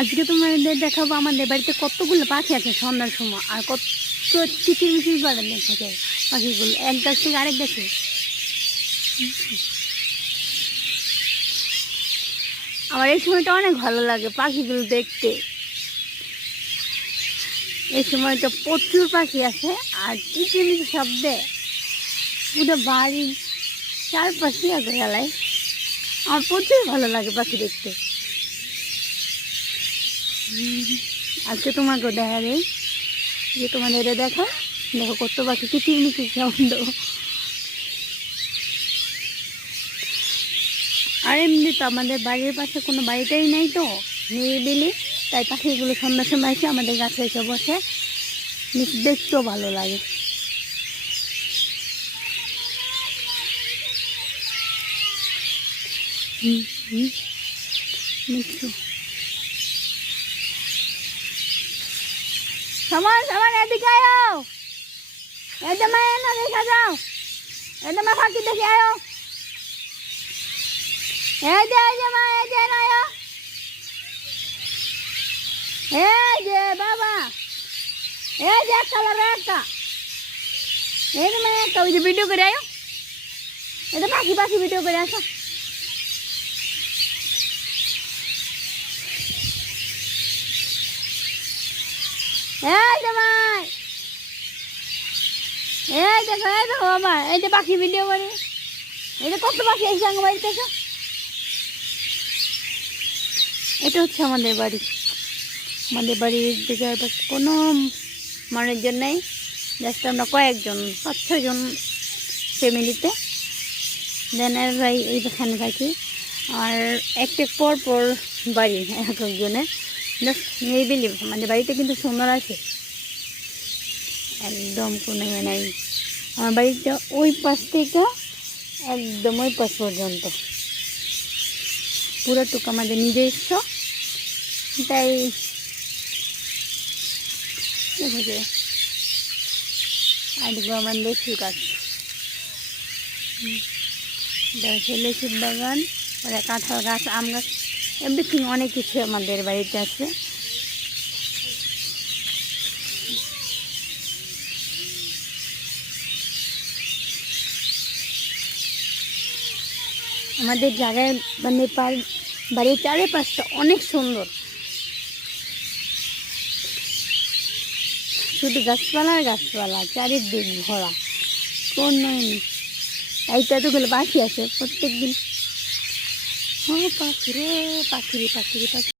আজকে তোমাদের দেখাবো আমাদের বাড়িতে কতগুলো পাখি আছে সন্ধ্যার সময়, আর কত কিচিরমিচির করে থাকে পাখিগুলো এক গাছ থেকে আরেক গাছে। আমার এই সময়টা অনেক ভালো লাগে পাখিগুলো দেখতে। এই সময়টা প্রচুর পাখি আছে আর কিচিরমিচির শব্দে পুরো বাড়ি চারপাশে আছে গেলায়। আমার প্রচুর ভালো লাগে পাখি দেখতে। আজকে তোমাকেও দেখা দেয় যে তোমাদের দেখো দেখো কত পাখি কিচিরমিচির শব্দ। আর এমনি তো আমাদের বাড়ির পাশে কোনো বাড়িটাই নাই, তো নিরিবিলি, তাই পাখিগুলো সন্ধ্যার সময় এসে আমাদের গাছে এসে বসে, দেখতেও ভালো লাগে। সমান সমান এদিকে আয়ো, এটা মা না দেখা যাও, এটা মা ফাঁকি দেখে আয়ো, এই যে মা এই যে আয়ো, এই যে বাবা, এই যে কালার একটা, এই যে মা একটা ওই যে ভিডিও করে আয়ো, এটা পাখি পাখি ভিডিও করে আসো। এই যে মা, এই দেখো বাবা, এই যে পাখি ভিডিও করে, এই যে কত পাখি এই সঙ্গে বাড়িতে এসো। এটা হচ্ছে আমাদের বাড়ি। আমাদের বাড়ির দিকে কোনো মানুষজন নেই, জাস্ট আমরা কয়েকজন 5-6 জন ফ্যামিলিতে। দেন ভাই এইখানে থাকি, আর একটা পর পর বাড়ি এক একজনের, জাস্ট নিরিবিলি। আমাদের বাড়িতে কিন্তু সুন্দর আছে, একদম কোনো নাই। আমার বাড়িটা ওই পাশ থেকে একদম ওই পাশ পর্যন্ত পুরোটুকু আমাদের নিজস্ব, তাই দেখো যে আজকে আমার লেচু গাছ, লেচুর বাগান, কাঁঠাল গাছ, আম গাছ, এভরিথিং অনেক কিছু আমাদের বাড়িতে আছে। আমাদের জায়গায় মানে বাড়ির চারিপাশটা অনেক সুন্দর, শুধু গাছপালা আর গাছপালা, চারিদিক ভরা, কোন তাই তো এতগুলো পাখি আছে প্রত্যেক দিন। হ্যাঁ পাখি রে পাখি রে পাখি রে পাখি।